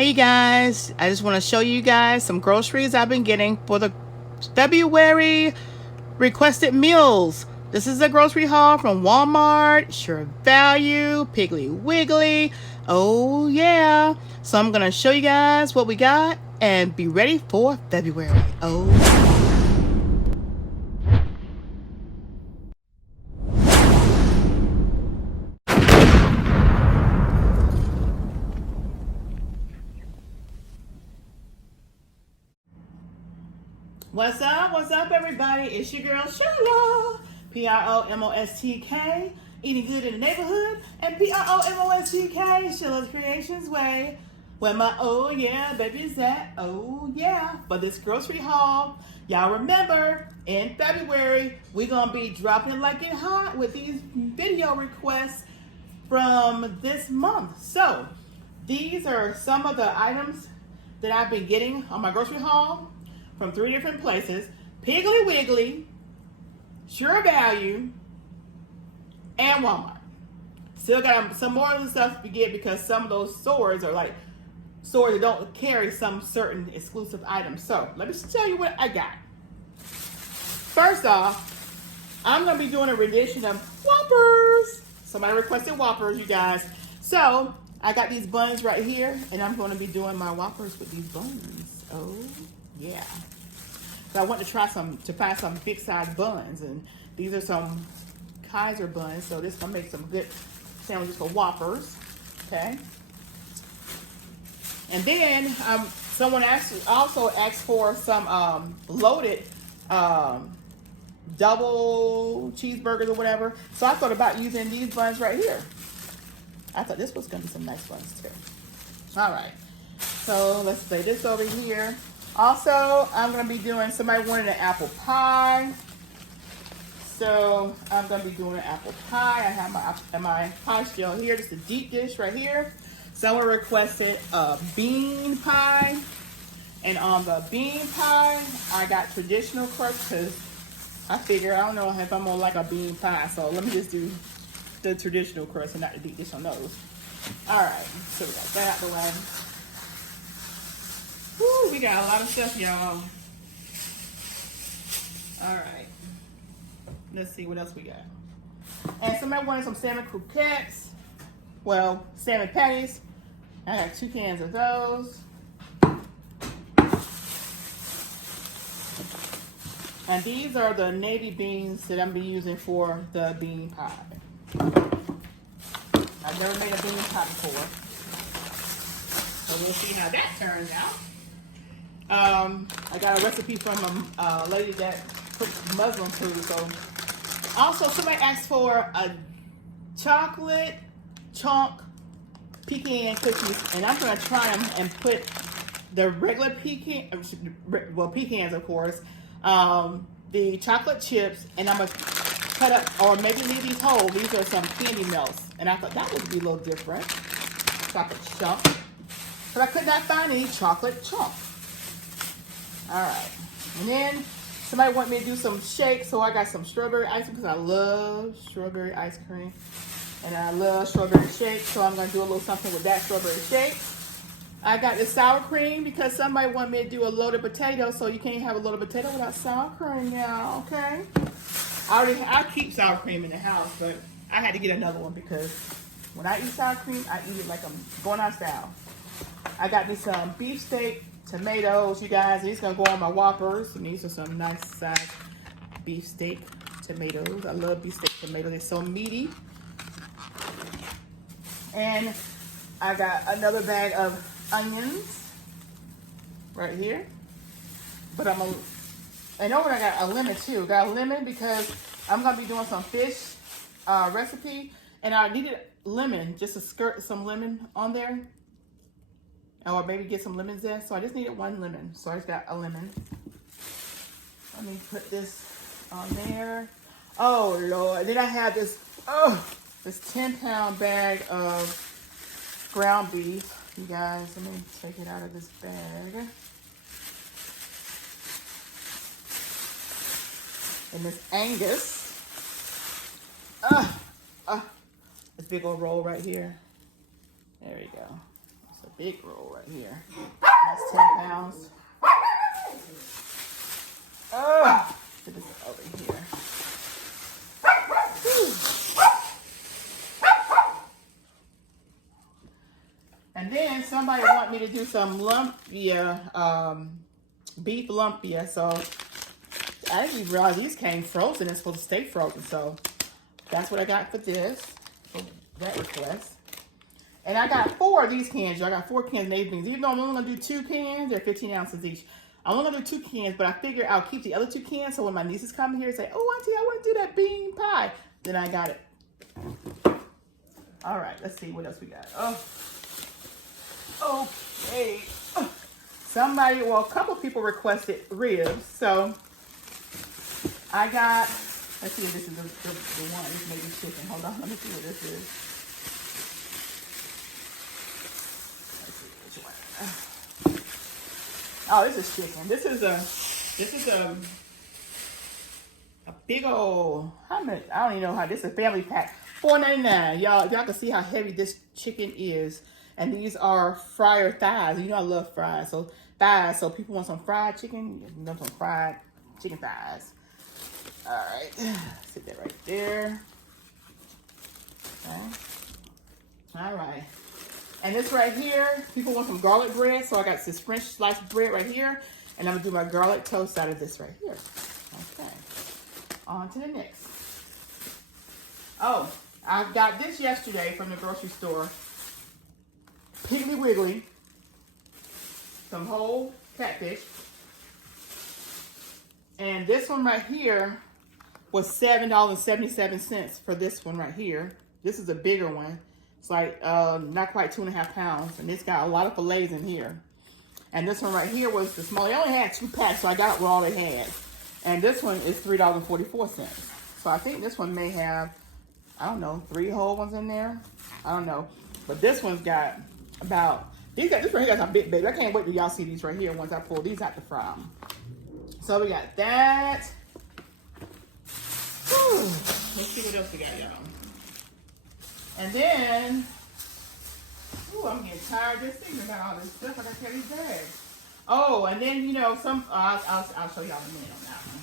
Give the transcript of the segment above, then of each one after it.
Hey guys, I just want to show you guys some groceries I've been getting for the February requested meals. This is a grocery haul from Walmart, Sure Value, Piggly Wiggly. Oh yeah. So I'm going to show you guys what we got and be ready for February. Oh. What's up? What's up, everybody? It's your girl, Sheila. PROMOSTK. Eating good in the neighborhood. And PROMOSTK, Sheila's Creations Way. Where my oh yeah baby's at. Oh yeah. For this grocery haul, y'all remember, in February, we're going to be dropping it like it hot with these video requests from this month. So, these are some of the items that I've been getting on my grocery haul from 3 different places: Piggly Wiggly, Sure Value, and Walmart. Still got some more of the stuff to get because some of those stores are like stores that don't carry some certain exclusive items. So let me tell you what I got. First off, I'm going to be doing a rendition of Whoppers. Somebody requested Whoppers, you guys. So I got these buns right here, and I'm going to be doing my Whoppers with these buns. Oh, yeah. So I want to find some big size buns, and these are some Kaiser buns. So this is gonna make some good sandwiches for Whoppers. Okay. And then someone also asked for some loaded double cheeseburgers or whatever. So I thought about using these buns right here. I thought this was gonna be some nice buns too. All right. So let's lay this over here. Also, I'm going to be doing, somebody wanted an apple pie. So, I'm going to be doing an apple pie. I have my pie shell here. Just a deep dish right here. Someone requested a bean pie. And on the bean pie, I got traditional crust because I figure, I don't know if I'm going to like a bean pie. So, let me just do the traditional crust and not the deep dish on those. Alright, so we got that out the way. Woo, we got a lot of stuff, y'all. All right. Let's see what else we got. And somebody wanted some salmon croquettes. Well, salmon patties. I have 2 cans of those. And these are the navy beans that I'm going to be using for the bean pie. I've never made a bean pie before. So we'll see how that turns out. I got a recipe from a lady that cooks Muslim food. So, also somebody asked for a chocolate chunk pecan cookies, and I'm gonna try them and put the regular pecans, of course, the chocolate chips, and I'm gonna cut up, or maybe leave these whole. These are some candy melts, and I thought that would be a little different. Chocolate chunk, but I could not find any chocolate chunk. All right, and then somebody wanted me to do some shakes, so I got some strawberry ice cream because I love strawberry ice cream, and I love strawberry shake, so I'm gonna do a little something with that strawberry shake. I got the sour cream because somebody wanted me to do a loaded potato, so you can't have a loaded potato without sour cream, y'all. Okay. I keep sour cream in the house, but I had to get another one because when I eat sour cream, I eat it like I'm going out style. I got me some beefsteak tomatoes, you guys. These gonna go on my Whoppers, and these are some nice size beefsteak tomatoes. I love beefsteak tomatoes. They're so meaty. And I got another bag of onions right here. But I know I got a lemon too. Got a lemon because I'm gonna be doing some fish recipe, and I needed lemon just to skirt some lemon on there. Or maybe get some lemon zest. So I just needed 1 lemon. So I just got a lemon. Let me put this on there. Oh Lord. Then I have this 10-pound bag of ground beef. You guys, let me take it out of this bag. And this Angus. This big old roll right here. There you go. big roll right here. That's 10 pounds. Oh, put this over here. Whew. And then somebody want me to do some lumpia, beef lumpia. So I didn't even realize these came frozen. It's supposed to stay frozen. So that's what I got for this, for that request. And I got 4 of these cans. I got 4 cans of navy beans. Even though I'm only going to do 2 cans, they're 15 ounces each. I'm only going to do 2 cans, but I figure I'll keep the other 2 cans. So when my nieces come here and say, oh, Auntie, I want to do that bean pie, then I got it. All right, let's see what else we got. Oh, okay. Somebody, well, a couple people requested ribs. So I got, let's see if this is the one. This may be chicken. Hold on, let me see what this is. Oh, this is chicken. This is a big old, how much? I don't even know how. This is a family pack. $4.99. Y'all can see how heavy this chicken is. And these are fryer thighs. You know I love fries. So thighs. So people want some fried chicken. You know, some fried chicken thighs. All right. Sit that right there. Okay. All right. And this right here, people want some garlic bread. So I got this French sliced bread right here. And I'm going to do my garlic toast out of this right here. Okay. On to the next. Oh, I got this yesterday from the grocery store. Piggly Wiggly. Some whole catfish. And this one right here was $7.77 for this one right here. This is a bigger one. It's like not quite 2.5 pounds, and it's got a lot of fillets in here. And this one right here was the small. They only had 2 packs, so I got what all they had. And this one is $3.44. So I think this one may have, I don't know, 3 whole ones in there. I don't know, but this one's got about this right here got a bit big. I can't wait till y'all see these right here once I pull these out the fry. So we got that. Whew. Let's see what else we got, y'all. And then, ooh, I'm getting tired just thinking about all this stuff. I got to carry these bags. Oh, and then, you know, I'll show y'all in a minute on that one.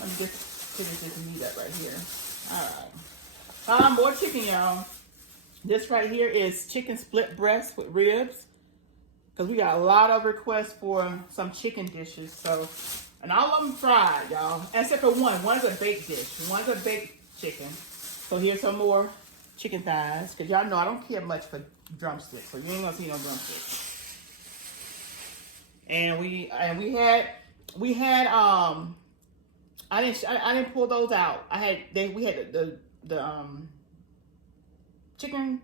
Let me just finish this meat up right here. All right. More chicken, y'all. This right here is chicken split breast with ribs. Because we got a lot of requests for some chicken dishes. So, and all of them fried, y'all. Except for one. One's a baked dish. One's a baked chicken. So here's some more chicken thighs. Because y'all know I don't care much for drumsticks. So you ain't going to see no drumsticks. And we had I didn't pull those out. We had the chicken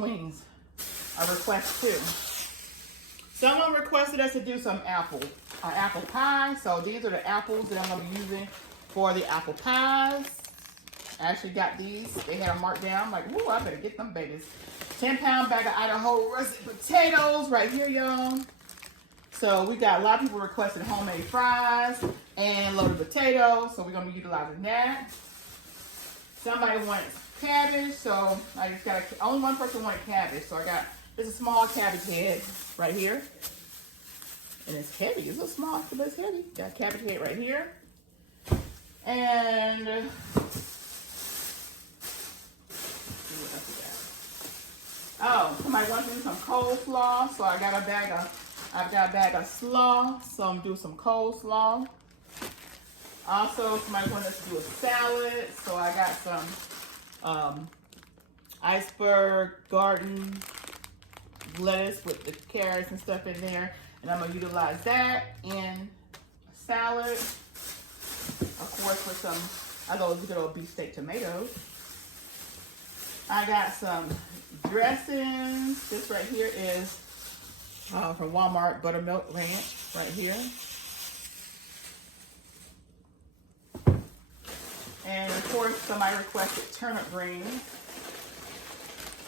wings a request too. Someone requested us to do some apple pie. So these are the apples that I'm gonna be using for the apple pies. I actually got these. They had them marked down. I'm like, ooh, I better get them babies. 10-pound bag of Idaho russet potatoes right here, y'all. So we got a lot of people requested homemade fries and loaded potatoes. So we're gonna be utilizing that. Somebody wants cabbage, so I just got only one person wanted cabbage. So I got this a small cabbage head right here. And it's heavy. It's a small, but it's heavy. Got cabbage head right here. And oh, somebody wants to do some coleslaw, so I've got a bag of slaw, so I'm doing some coleslaw. Also, somebody wanted us to do a salad, so I got some iceberg garden lettuce with the carrots and stuff in there, and I'm gonna utilize that in a salad. Of course, with some good old beefsteak tomatoes. I got some dressings. This right here is from Walmart, buttermilk ranch right here. And of course, somebody requested turnip greens.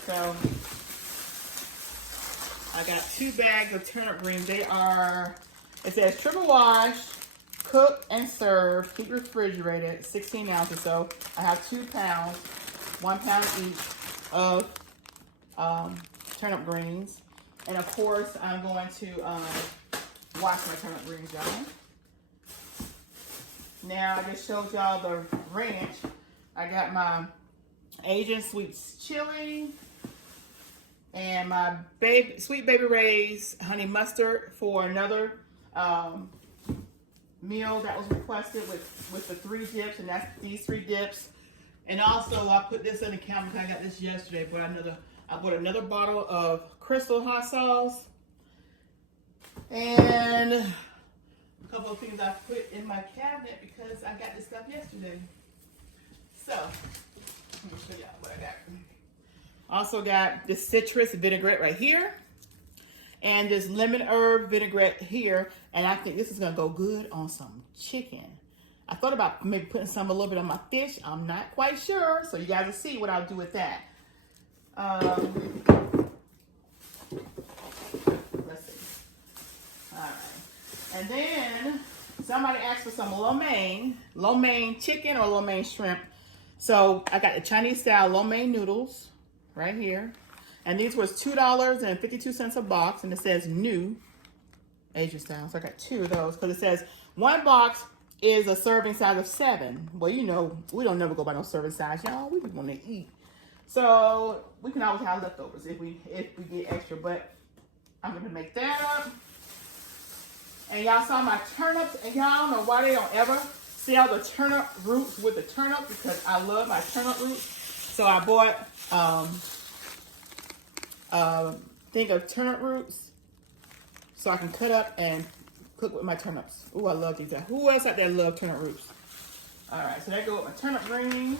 So I got 2 bags of turnip greens. They are, it says triple wash, cook and serve, keep refrigerated, 16 ounces. So I have 2 pounds, 1 pound each of turnip greens. And of course, I'm going to wash my turnip greens, y'all. Now, I just showed y'all the ranch. I got my Asian sweet chili and my Sweet Baby Ray's honey mustard for another meal that was requested with the 3 dips, and that's these 3 dips. And also, I put this in the cabinet. I got this yesterday, but I bought another bottle of Crystal hot sauce and a couple of things I put in my cabinet because I got this stuff yesterday. So, let me show y'all what I got. Also got this citrus vinaigrette right here and this lemon herb vinaigrette here, and I think this is gonna go good on some chicken. I thought about maybe putting some a little bit on my fish. I'm not quite sure, so you guys will see what I'll do with that. Let's see. All right, and then somebody asked for some lo mein chicken or lo mein shrimp. So I got the Chinese style lo mein noodles right here. And these was $2.52 a box, and it says new Asian style. So I got 2 of those because it says 1 box is a serving size of 7. Well, you know, we don't never go by no serving size, y'all. We just want to eat. So we can always have leftovers if we get extra, but I'm gonna make that up. And y'all saw my turnips, and y'all don't know why they don't ever sell the turnip roots with the turnip, because I love my turnip roots. So I bought thing of turnip roots so I can cut up and cook with my turnips. Ooh, I love these. Who else out there love turnip roots? All right, so that go with my turnip greens.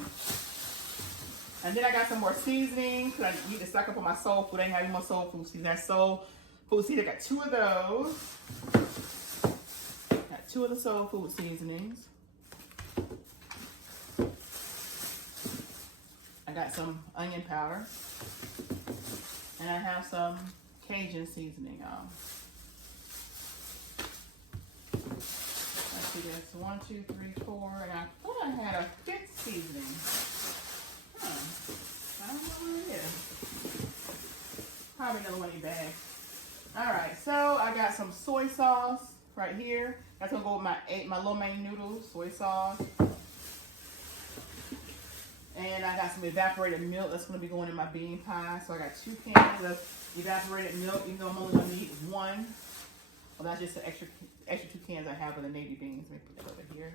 And then I got some more seasoning because I need to stock up on my soul food. I ain't got any more soul food seasoning. That soul food seasoning, I got 2 of those. Got 2 of the soul food seasonings. I got some onion powder. And I have some Cajun seasoning, y'all. Let's see, that's 1, 2, 3, 4, and I thought I had a 5th seasoning. I don't know where it is. Probably another one in your bag. All right, so I got some soy sauce right here. That's gonna go with my lo mein noodles, soy sauce. And I got some evaporated milk that's going to be going in my bean pie. So I got 2 cans of evaporated milk, even though I'm only going to need 1. Well, that's just the extra 2 cans I have of the navy beans. Let me put that over here.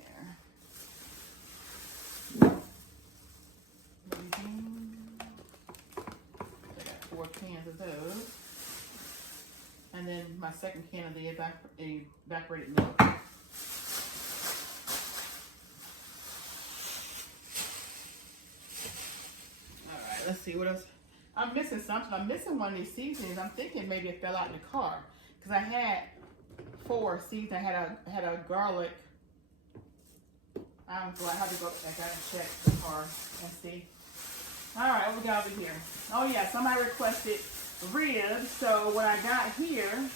There. Navy beans. I got 4 cans of those. And then my second can of the evaporated milk. Let's see what else. I'm missing something. I'm missing one of these seasonings. I'm thinking maybe it fell out in the car because I had 4 seasonings. I had a garlic. I have to go back and check the car and see. All right, what we got over here? Oh yeah, somebody requested ribs. So what I got here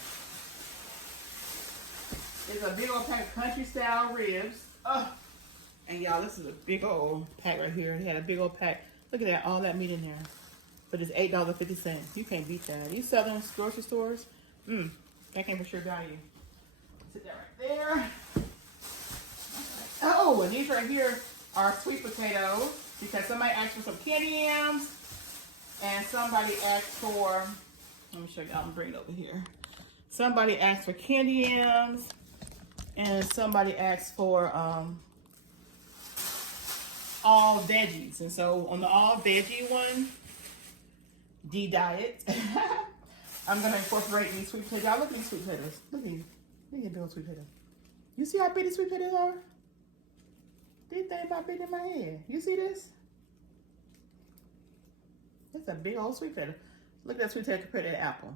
is a big old pack of country style ribs. And y'all, this is a big old pack right here. It had a big old pack. Look at that, all that meat in there. But it's $8.50. You can't beat that. These southern grocery stores, that came for sure value. Sit that right there. Oh, and these right here are sweet potatoes because somebody asked for some candy yams and somebody asked for, let me show you, I'm gonna bring it over here. Somebody asked for candy yams and somebody asked for all veggies. And so on the all veggie one, diet, I'm gonna incorporate these sweet potatoes. Y'all look at these sweet potatoes. Look at these big old sweet potatoes. You see how big these sweet potatoes are? These things about big in my head. You see this? It's a big old sweet potato. Look at that sweet potato compared to the apple.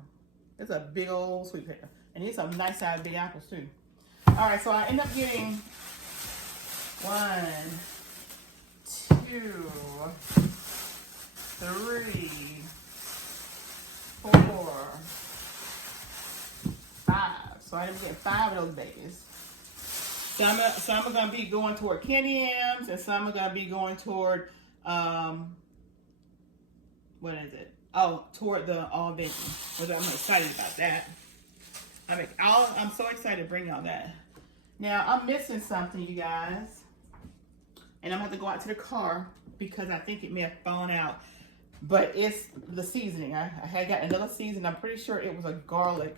It's a big old sweet potato. And these are nice sized big apples too. All right, so I end up getting 1, 2, 3, 4, 5. So I end up getting 5 of those babies. Some are gonna be going toward candy yams, and some are gonna be going toward what is it? Oh, toward the all veggie. I'm excited about that. I'm so excited to bring y'all that. Now, I'm missing something, you guys. And I'm going to have to go out to the car because I think it may have fallen out. But it's the seasoning. I had got another seasoning. I'm pretty sure it was a garlic.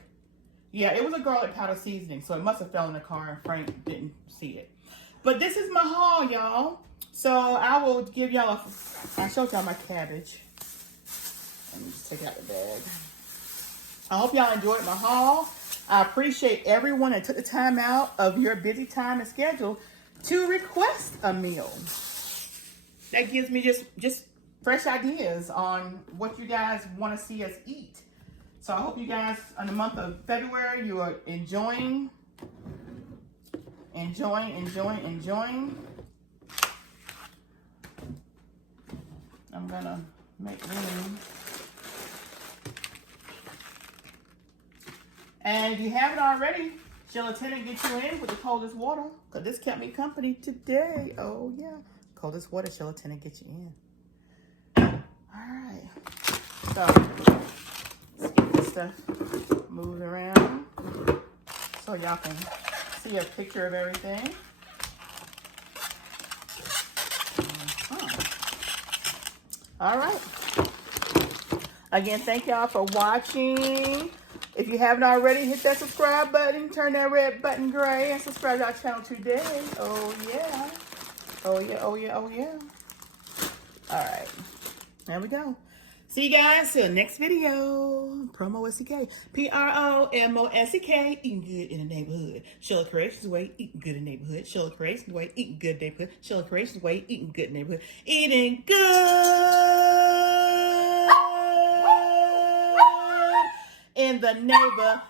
Yeah, it was a garlic powder seasoning. So it must have fell in the car and Frank didn't see it. But this is my haul, y'all. So I will give y'all I showed y'all my cabbage. Let me just take out the bag. I hope y'all enjoyed my haul. I appreciate everyone that took the time out of your busy time and schedule to request a meal. That gives me just fresh ideas on what you guys want to see us eat. So I hope you guys, in the month of February, you are enjoying. I'm gonna make room. And if you haven't already, gelatin get you in with the coldest water. Because this kept me company today. Oh, yeah. Coldest water, gelatin get you in. Alright. So, let's get this stuff moved around. So y'all can see a picture of everything. Alright. Again, thank y'all for watching. If you haven't already, hit that subscribe button, turn that red button gray, and subscribe to our channel today. Oh, yeah. Oh, yeah, oh, yeah, oh, yeah. All right. There we go. See you guys till the next video. PromoSTK. PromoSTK. Eating good in the neighborhood. Sheila Creations way, eating good in the neighborhood. Sheila Creations way, eating good in the neighborhood. Sheila Creations way, eating good in the neighborhood. Eating good in the neighborhood.